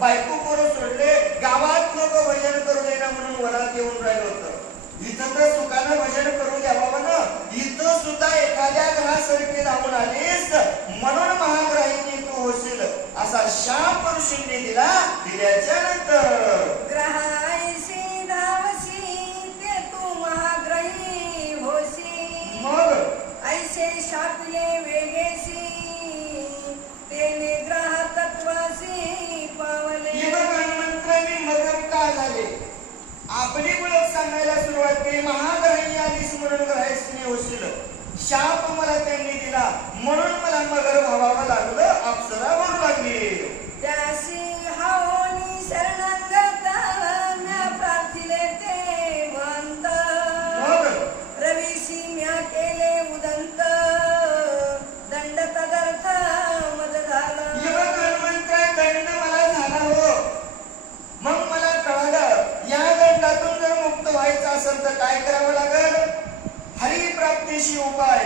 बायको पोरं सोडले, गावात लोक भजन करू देना म्हणून सांगायला सुरुवात केली. महाग्रही आलीस म्हणून ग्रहायसने होशील, शाप मला त्यांनी दिला म्हणून मला मगर भावावं लागलं. अप्सरा म्हणू लागली. त्यासी हावनी शरणागत म्या प्रार्थिले ते म्हणत, रवीशी म्या केले उदंत, दंड तदर्थ मद झालं. दंड मला झाला हो. मग मला कळालं या दंडातून जर मुक्त व्हायचं असेल तर काय करावं लागल. हरिप्राप्तीशी उपाय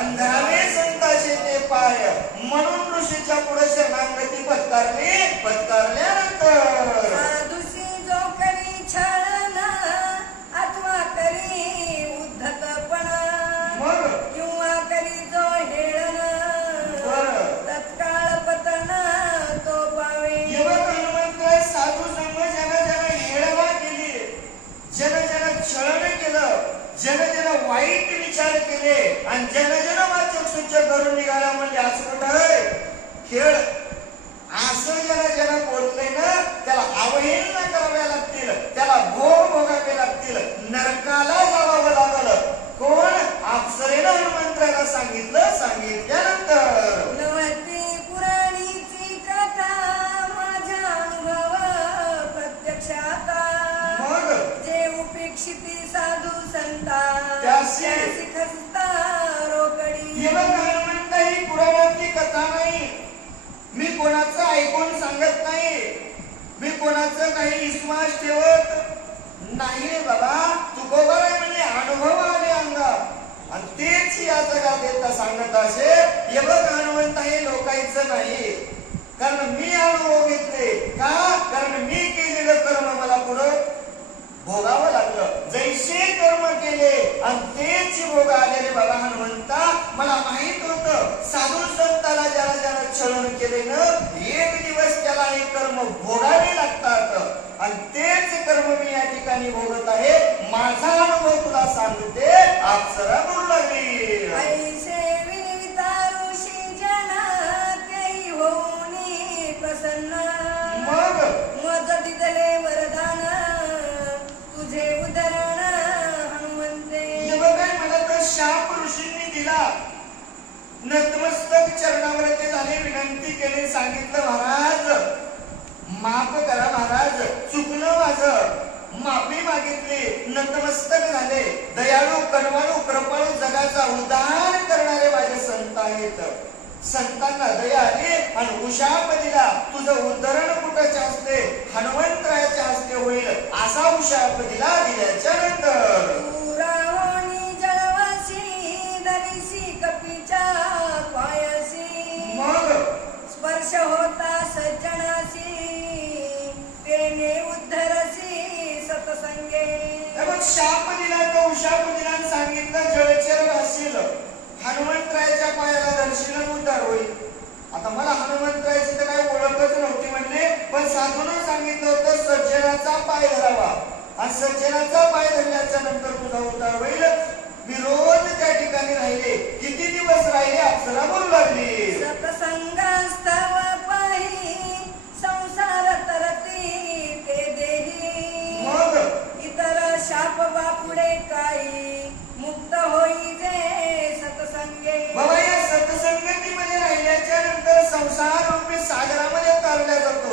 अंधावे संताचे ते पाय. म्हणून ऋषीच्या पुढे शरणागती पत्कारल्यानंतर साधुसी जो करी छळना अथवा करी उद्धतपणा, मग किंवा करी जो हेळन, तत्काळ पतन तो पावे. हनुमंत साधू संघ जन हेळवा केली, जन छळण केलं, जन वाईट विचार केले आणि जन वाचक सूच करून निघाला. म्हणजे असं कुठं आहे खेळ. असं जन बोलले ना त्याला अवहेलना कराव्या लागतील, त्याला भोग भोगावे लागतील, नरकाला जावं लागलं. कोण अप्सरेनं हनुमंताला सांगितल्यानंतर नवती पुराणीची कथा माझ्या अनुभव प्रत्यक्षात. मग जे उपेक्षिती साधू संता त्यासी खसता रोकडी. हनुमंत ही पुराणातली कथा नाही. मी कोणाचं ऐकून सांगत नाही, मी कोणाचं काही विश्वास ठेवत नाही रे बाबा. तुकोबा म्हणजे अनुभव आले अंगात आणि तेच या जगात येता सांगत असे. हे बघ हनुमंत हे लोकांचं नाही, कारण मी अनुभव घेतले. का? कारण मी केलेलं कर्म मला पुढं भोगावं लागलं. जैसे कर्म केले आणि तेच भोग आले रे बाबा हनुमंता. मला माहित होतं साधू संताला ज्याला छळण केले ना एक दिवस त्याला हे कर्म भोगावे लागतात आणि तेच कर्म मी या ठिकाणी भोगत आहे. माझा अनुभव तुला सांगते. अप्सरा बोलू लागली. ऐसे विनिता ऋषी जना तेही होऊनी प्रसन्न. मग मज दिदले वरदान तुझे उदाहरण हनुमंते. मला तर शाप ऋषींनी दिला. नतमस्तक चरणावरती झाले, विनंती केली, सांगितलं महाराज माफ करा, महाराज चुकलं माझं, माफी मागितली. नतमस्तक झाले. दयाळू कनवाळू कृपाळू जगाचा उद्धार करणारे माझे संत आहेत. संतांना दया आली आणि उशाप दिला. तुझं उद्धरण कुठच्या हस्ते? हनुमंतरायाच्या हस्ते होईल असा उशाप दिल्याच्या नंतर कपीच्या पायसी. मग स्पर्श होता सज्जनासी तेने उद्धरसी सतसंगे. शाप दिला तो उशाप दिला आणि सांगितलं जळचर भासील. हनुमंतरायाच्या पायाला दर्शन उद्धार होईल. आता मला हनुमंतरायाची तर काही ओळखच नव्हती म्हणले, पण साधून सांगितलं होतं सज्जनाचा पाय धरावा आणि सज्जनाचा पाय धरल्याच्या नंतर तुझा उद्धार होईल. मी रोज त्या ठिकाणी राहिले. किती दिवस राहिले? अप्सरा बोलू लागली. सतसंगास्तव पाही संसार तरती ते देही. मग इतर शाप बापुडे काही मुक्त होई जे सतसंगे. बाबा या सतसंगतीमध्ये राहिल्याच्या नंतर संसार रूपी सागरामध्ये तारल्या जातो.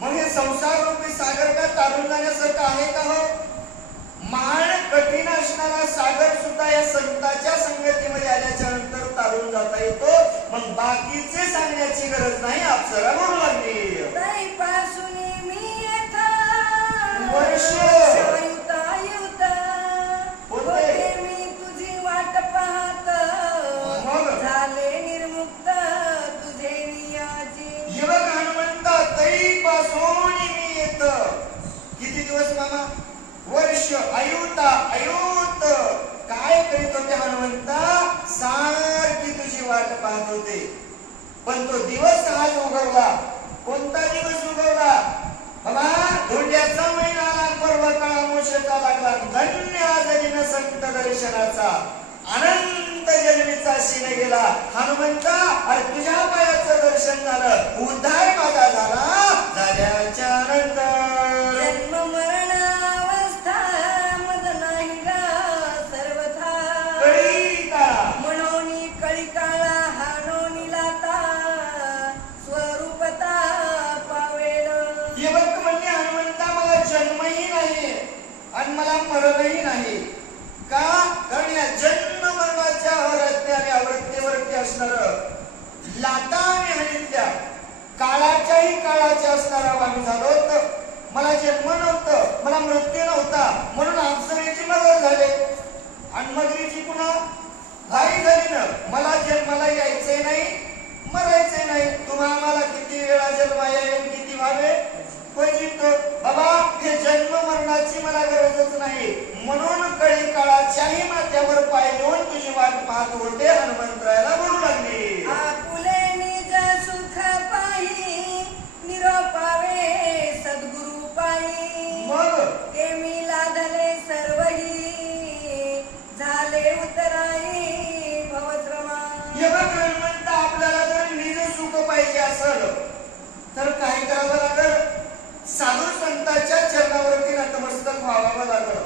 मग हे संसार रूपी सागर का तारून जाण्यासारखं आहे का हो? मान कठीण असणारा सागर सुद्धा या संतांच्या संगतीमध्ये आल्याच्या नंतर तारून जाता येतो. मग बाकीचे सांगण्याची गरज नाही. अप्सरा बोलू लागली. तैपासून मी येथा वर्ष युता होते मी तुझी वाट पाहत. मग झाले निर्मुक्त तुझे नियाजी. हे बघ हनुमंता तैपासून मी येत. किती दिवस मामा? वर्ष. अयुत काय करीत होते हनुमंता? सारखी तुझी वाट पाहत होते. पण तो दिवस आज उगवला. कोणता दिवस उगवला बाबा? धोंड्याचा महिना आला, पर्व काळ मोशेचा लागला. धन्य आज दिन संत दर्शनाचा, अनंत जन्मीचा शीन गेला. हनुमंता अरे तुझ्या पायाचं दर्शन झालं, उद्धार माझा झाला. झाल्याच्या नंतर जन्म मरणावस्था मरणही नाही. का? कारण या जन्म मरणाच्या आवृत्ती आणि आवृत्तीवरती असणार लाटा आणि हरित्या काळाच्याही काळाचे असणारा आम्ही झालो. मला जन्म नव्हतं, मला मृत्यू नव्हता, म्हणून अप्सरेची मगर झाले आणि मगरीची पुन्हा घाई झाली ना. मला जन्माला यायचंय नाही, मरायचंय नाही. तुम्हा आम्हाला किती वेळा जन्माया येईल, किती व्हावे क्वचित. बाबा हे जन्म मरणाची मला गरजच नाही, म्हणून कळी काळाच्याही माथ्यावर पाय देऊन तुझी वाट पाहत होते. हनुमंतरायाला बोलू लागले, आपुले निज सुख पाही निरोपावे सद्गुरु पायी. मग ते मी लादले सर्वही झाले उतराई भवश्रमा. हे बघ हनुमंत, आपल्याला जर निज सुख पाहिजे असेल तर काय करावं लागल? साधू संतांच्या चरणावरती नतमस्तक व्हावं लागल.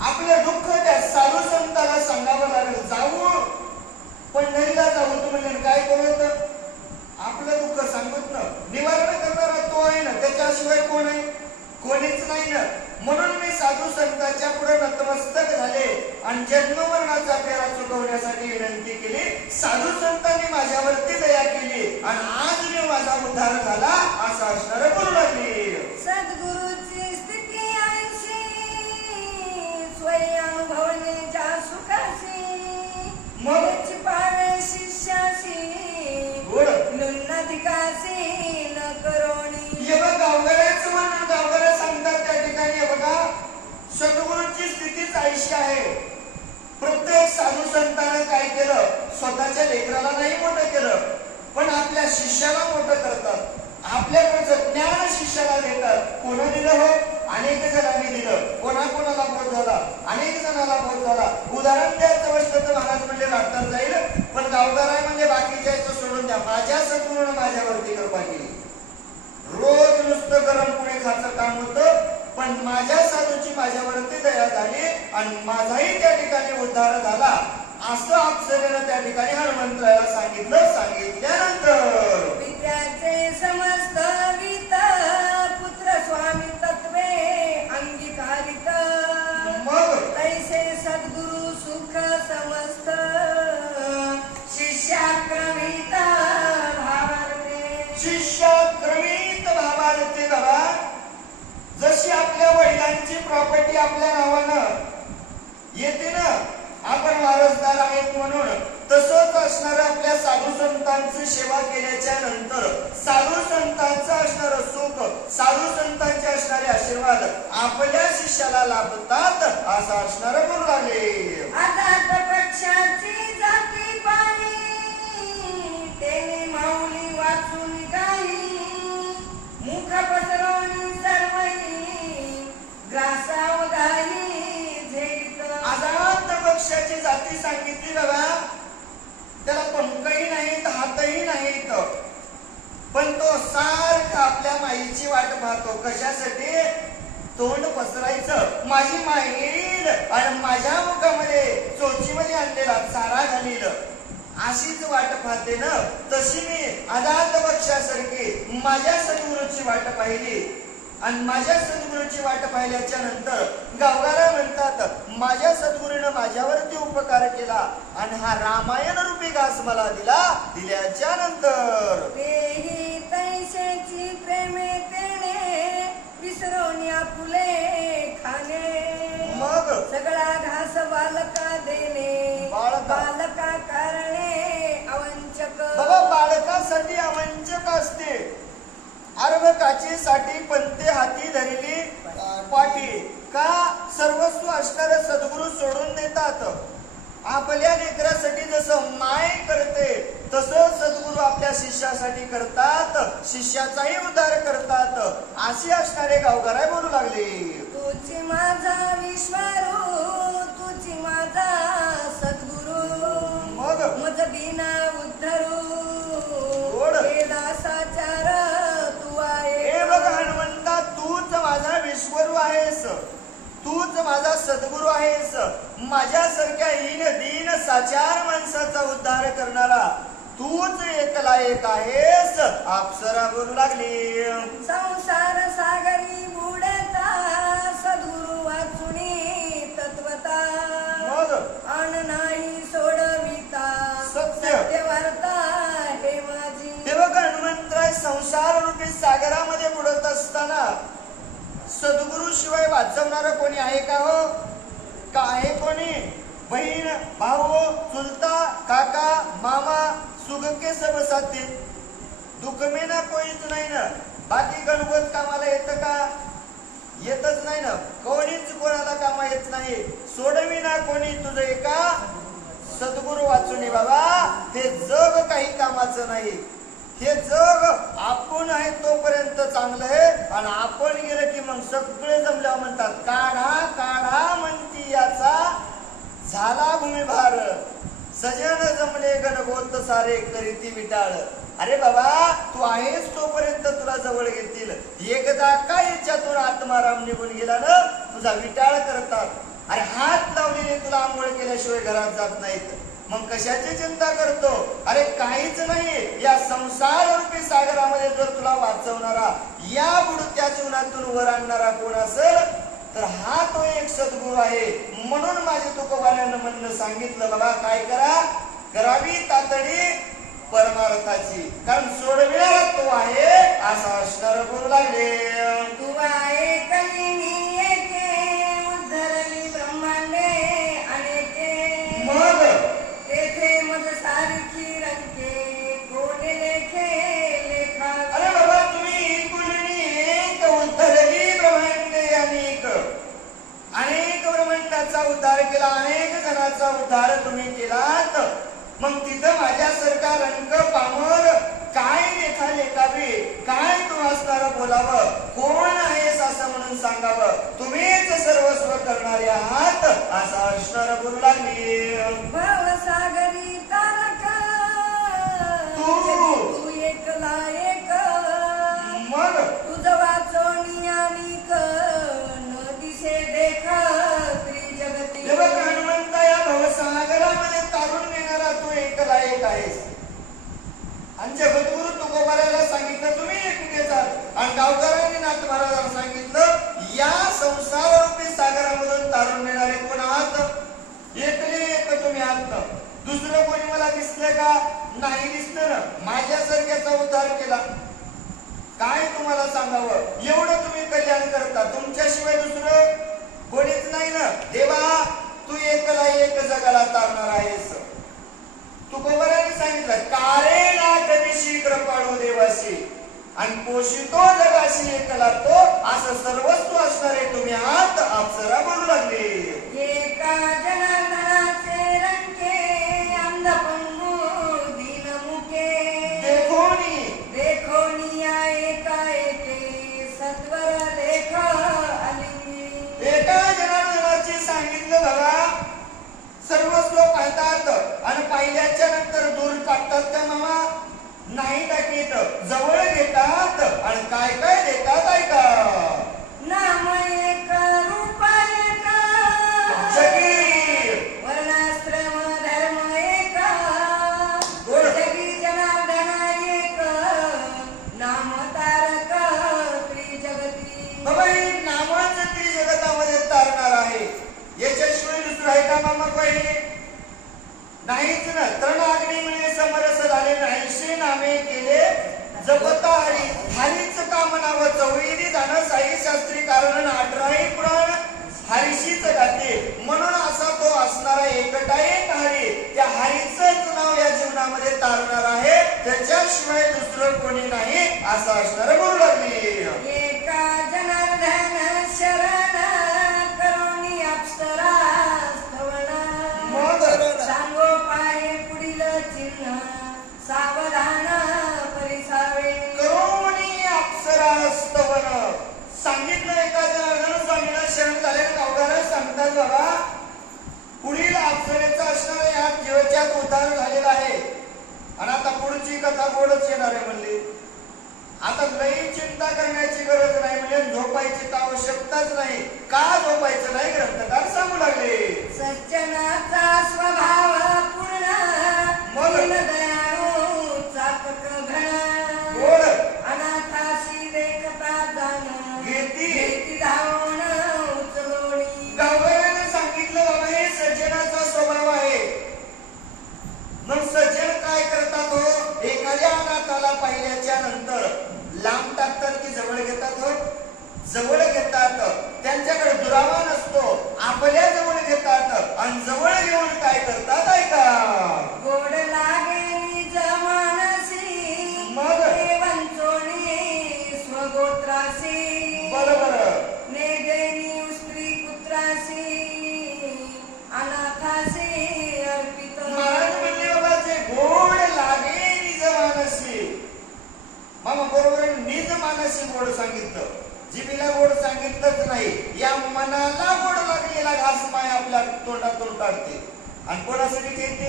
आपलं दुःख त्या साधू संताला सांगावं लागल. जाऊ पंढरीला जाऊ तू म्हणजे काय करू? आपलं दुःख सांगत ना, निवारण करणारा तो आहे ना, त्याच्याशिवाय कोण आहे? कोणीच नाही ना. म्हणून मी साधू संतांच्या पुढे नतमस्तक झाले आणि जन्म मरणाचा फेरा चुकवण्यासाठी विनंती केली. साधू संतांनी माझ्यावरती दया केली आणि आज मी माझा उद्धार झाला असं असणार बोलू लागली. सद्गुरूची स्थिती ऐशी स्वय अनुभवण्याच्या सुखाशी मग पावे शिष्याशी गोड नुन्नधिकाशी न करोणी. हे बघ गावकऱ्याचं म्हणून गावकऱ्या सांगतात त्या ठिकाणी, हे बघा सद्गुरूची स्थितीच आयुष्य आहे. प्रत्येक साधू संतानं काय केलं? स्वतःच्या लेकराला नाही मोठं केलं, पण आपल्या शिष्याला मोठं करतात. आपल्याकडचं ज्ञान शिष्याला देतात. कोणा दिलं हो? अनेक जणांनी दिलं. कोणाकोणाला बोध झाला? अनेक जणांना बोध झाला. उदाहरण द्यायचं असलं तर महाराज म्हणजे राहतात जाईल, पण गावकऱ्या म्हणजे बाकीच्या सोडून द्या. माझ्या सद्गुरूनं माझ्यावरती कृपा केली. रोज नुसतं गरम पुणे खायचं काम होतं, पण माझ्या साधूची माझ्यावरती दया झाली आणि माझाही त्या ठिकाणी उद्धार झाला असं अप्सरेनं त्या ठिकाणी हनुमंतरायाला सांगितलं. सांगितल्यानंतर विद्याचे समस्त वित पुत्र स्वामी तत्वे अंगीकारित. मग तैसे सद्गुरु सुख समस्त शिष्याक्रमित भावार्थे. शिष्याक्रमित भावार्थे. बाबा जशी आपल्या वडिलांची प्रॉपर्टी आपल्या नावानं येते ना, आपण वारसदार आहेत म्हणून, तसंच असणार आपल्या साधू संतांची सेवा केल्याच्या नंतर साधू संतांचं असणारं सुख, साधू संतांचे असणारे आशीर्वाद आपल्या शिष्याला लाभतात असं असणार बोलू लागले. आता पक्षाची जाती पाणी तेने माऊली वाचून काही मुख पसरवणी सर्वही ग्रासावधानी झेलित. आजात पक्षाची जाती सांगितली बाबा. त्याला पंखही नाहीत, हातही नाहीत, पण तो सारखा आपल्या माईची वाट पाहतो. कशासाठी? तोंड पसरायचं, माझी माई येईल आणि माझ्या मुखामध्ये चोचीमध्ये आणलेला चारा घालील अशीच वाट पाहते ना. तशी मी आजात पक्षासारखी माझ्या सद्गुरूची वाट पाहिली आणि माझ्या सद्गुरूची वाट पाहिल्याच्या नंतर गावगाला म्हणतात, माझ्या सद्गुरूनं माझ्यावरती उपकार केला आणि हा रामायण रूपी घास मला दिला. दिल्याच्या नंतर तेही तैसेची प्रेमे तेने विसरवणी आपुले खाणे. मग सगळा घास बालका देणे बालका कारणे अवंचक. बाबा बालकासाठी अवंचक असते. अर्भकाचीसाठी पंते हाती धरली पाठी. का? सर्वस्व असणारे सद्गुरू सोडून देतात. आपल्या लेकरासाठी जसं माय करते तसं सद्गुरू आपल्या शिष्यासाठी करतात, शिष्याचाही उद्धार करतात असे असणारे गावकऱ्या बोलू लागले. तुझी माझा विश्वारू तुझी माझा सद्गुरू मग मज बिना उद्धरू गोड. दासाचार तू आहे. हे बघ हनुमंता, तूच माझा विश्वरू आहेस, तूच माझा सद्गुरू आहेस. माझ्यासारख्या हीन दीन साचार माणसाचा उद्धार करणारा तूच एकला एक आहेस. अप्सरा बोलू लागली. संसार सागरी बुडता सद्गुरु वाचुनी वाचवणारं कोणी आहे का हो? का आहे कोणी? बहीण, भाऊ, चुलता, काका, मामा, सुगके सब साथी, दुःख में ना कोणीच नाही ना. बाकी गणगोत कामाला येतं का? येतच नाही ना. कोणीच कोणाला कामा येत नाही. सोडवी ना कोणी तुझं एका सद्गुरू वाचून बाबा. हे जग काही कामाचं नाही. हे जग आपण आहे तोपर्यंत चांगलं आहे, आणि आपण गेलं की मग सगळे जमल्यावर म्हणतात काढा काढा म्हणती याचा झाला भूमिभार. सजन जमले गणगोत सारे करीती विटाळ. अरे बाबा, तू आहेस तोपर्यंत तुला जवळ घेतील. एकदा काय याच्यातून आत्माराम निघून गेला ना, तुझा विटाळ करतात. अरे हात लावलेले तुला आंघोळ केल्याशिवाय घरात जात नाहीत. मग कशाची चिंता करतो? अरे काहीच नाही. या संसार रूपी सागरामध्ये जर तुला वाचवणारा, या बुडत्या जीवनातून वर आणणारा कोण असेल तर हा तो एक सद्गुरू आहे. म्हणून माझे तुकोबाऱ्यानं म्हणणं सांगितलं, बाबा काय करा, करावी तातडी परमार्थाची. कारण सोडविणारा तो आहे असा असणार बोलू लागले. तू आहे कलिनी एके, उद्धरली ब्रह्मांडे अनेके. मग तेथे मज सारखी रंके, कोणी लेखे लेखा. अरे बाबा, तुम्ही कुलनी एक, उद्धरली ब्रह्मांडे अनेक. अनेक ब्रह्मांडाचा उद्धार केला, अनेक जणांचा उद्धार तुम्ही केलात. मग तिथं माझ्यासारखा रंग पामर काय लेखा लेखावे, काय तू असणार बोलावं, कोण आहेस असं म्हणून सांगावं. तुम्हीच सर्वस्व करणारे आहात असा असणार बोलू लागली. भवसागरी तारक, तू एकला एक. मग तुझं वाचोनी अनेक, न दिसे देख त्रिजगती. हे बघ हनुमंता, या भवसागरामध्ये तारून नेणारा तू एकला एक आहेस. आणि जगद्गुरु तुकोबाराला सांगितलं तुम्ही एकटेच आहात, आणि गावकऱ्यांनी नाथ महाराजांना सांगितलं या संसार रूपी सागरामधून तारून नेणारे कोण आहात? एकले एक तुम्ही आहात. दुसरं कोणी मला दिसलं का? नाही दिसलं ना. माझ्यासारख्याचा उद्धार केला. काय तुम्हाला सांगावं, एवढं तुम्ही कल्याण करता. तुमच्याशिवाय दुसरं कोणीच नाही ना. देवा, तू एकला एक जगाला तारणार आहेस. तुकोबाराने सांगितलं, कारे ना कधीशी कृपाळू देवाशी, आणि पोषितो जगाशी एकला तो, असं सर्वस्व असणारे तुम्ही आहात अप्सरा बोलू लागले. एका जनार्दनाचे रंके, अंधपन्नू दीनमुखे. देखोनी या एका एके, सत्वर लेख आली. एका जनार्दनाचे सांगितलं बाबा, सर्वस्व पाहतात आणि पाहिल्याच्या नंतर दूर टाकतात का मामा? नाही टाकीत, जवळ घेतात आणि काय काय देतात ऐका. नाम एक, रूप एक, जगी वर्णाश्रम धर्म एक. गोड. जगी जनार्दन एक, नाम तारक त्रिजगती. बाबा, हे नामच त्रिजगतामध्ये तारणार आहे. याच्याशिवाय दुसरं आहे का मामा? काही नाहीच ना. तृणाग्नी मिळे समरस झाले, नाहीशे नामे केले जपता हरी. हरीच काम नाव चौळीरी जाणं साई शास्त्री, कारण 18ही पुराण हरीशीच गाते. म्हणून असा तो असणारा एकटा एक हरी, त्या हरीचंच नाव या जीवनामध्ये तारणार आहे. त्याच्याशिवाय दुसरं कोणी नाही असं असणार बोलू लागली. एका जनार्दन शरण, करुणी अप्सरा स्तवन. मग सांगो पाहे पुढील चिन्ह, सावधान परिसावे. करुणी अप्सरा स्तवन सांगितलं. एका जनार्दन स्वामीला शरण झाले, गावगाला सांगतात बाबा, पुढील अप्सरेचा असणारा या जीवाच्यात उद्धार झालेला आहे. आणि आता पुढची कथा गोडच येणार आहे म्हणली. आता लई चिंता करण्याची गरज नाही, म्हणजे झोपायची तर आवश्यकताच नाही. का झोपायचं नाही ग्रंथकार सांगू लागले. सज्जनाचा स्वभाव पूर्ण, मग? दयाळू चापक घन. गोड अनाथाशी देखता जाण, घेती धावण उचलोणी. गावकऱ्याने सांगितलं बाबा, हे सज्जनाचा स्वभाव आहे. मग सज्जन काय करतात हो? एखाद्या अनाथाला पाहिल्याच्या नंतर लांब टाकतात की जवळ घेतात हो? जवळ घेतात. त्यांच्याकडे तोंडातून काढते आणि कोणासाठी ठेवते?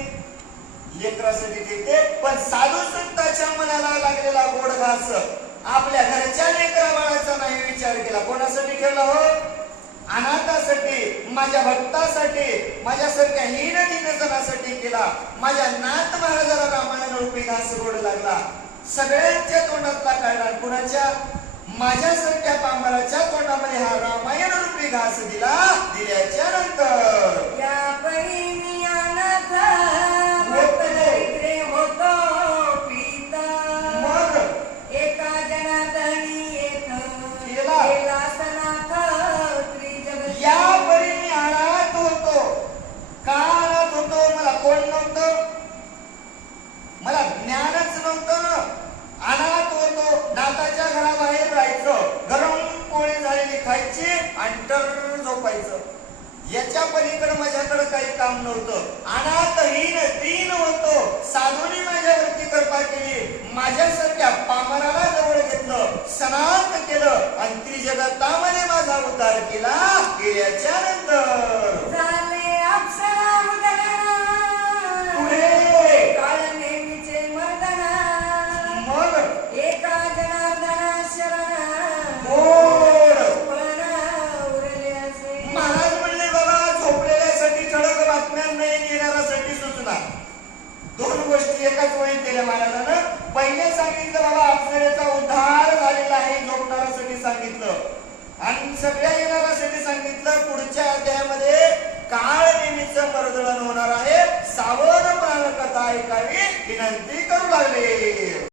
लेकरासाठी ठेवते. पण साधू संतांच्या मनाला लागलेला गोड घास आपल्या घरच्या लेकरा बाळाचा नाही विचार केला. कोणासाठी ठेवला हो? अनाथासाठी, माझ्या भक्तासाठी, माझ्यासारख्या हीन जनासाठी केला. माझ्या नाथ महाराजाला रामायण रूपी घास गोड लागला. सगळ्यांच्या तोंडातला काढला. कुणाच्या? माझ्यासारख्या पामराच्या तोंडामध्ये हा रामायण रूपी घास दिला. दिल्याच्या नंतर या परी मी अनाथ भक्त दरिद्रे होतो पीडित. मग एका जनार्दनी येथ केला. केला सनाथ त्रिजगत. या परी मी अनाथ होतो. का अनाथ होतो? मला कोण नव्हतं, मला ज्ञानच नव्हतं. अनाथ होतो. नाताच्या घराबाहेर राहायचं, गरम पोळी झालेली खायची आणि टर झोपायचं. याच्या पलीकडे माझ्याकडे काही काम नव्हतं. अनाथहीन दीन होतो. साधूने माझ्यावरती कृपा केली. माझ्यासारख्या पामराला जवळ घेतलं, सनात केलं आणि त्रिजगतामध्ये माझा उद्धार केला. केल्याच्या नंतर झाले अप्सरा उदगना. पुढे काळ नेहमीचे मर्दना. मग एका जनार्दना शरण गोड. पण उरले असे. महाराज म्हणले बाबा, झोपलेल्यासाठी ठळक बातम्या नाही, येणाऱ्यासाठी सूचना. दोन गोष्टी एकाच वेळी केल्या महाराजानं. पहिले सांगितलं बाबा अप्सरेचा उद्धार झालेला आहे, झोपणाऱ्यासाठी सांगितलं. आणि सगळ्या येणाऱ्यासाठी सांगितलं. पुढच्या अध्यायामध्ये काळ नेहमीचं मर्दळण होणार आहे. सावध प्राणकथा ऐकावी विनंती करू लागले.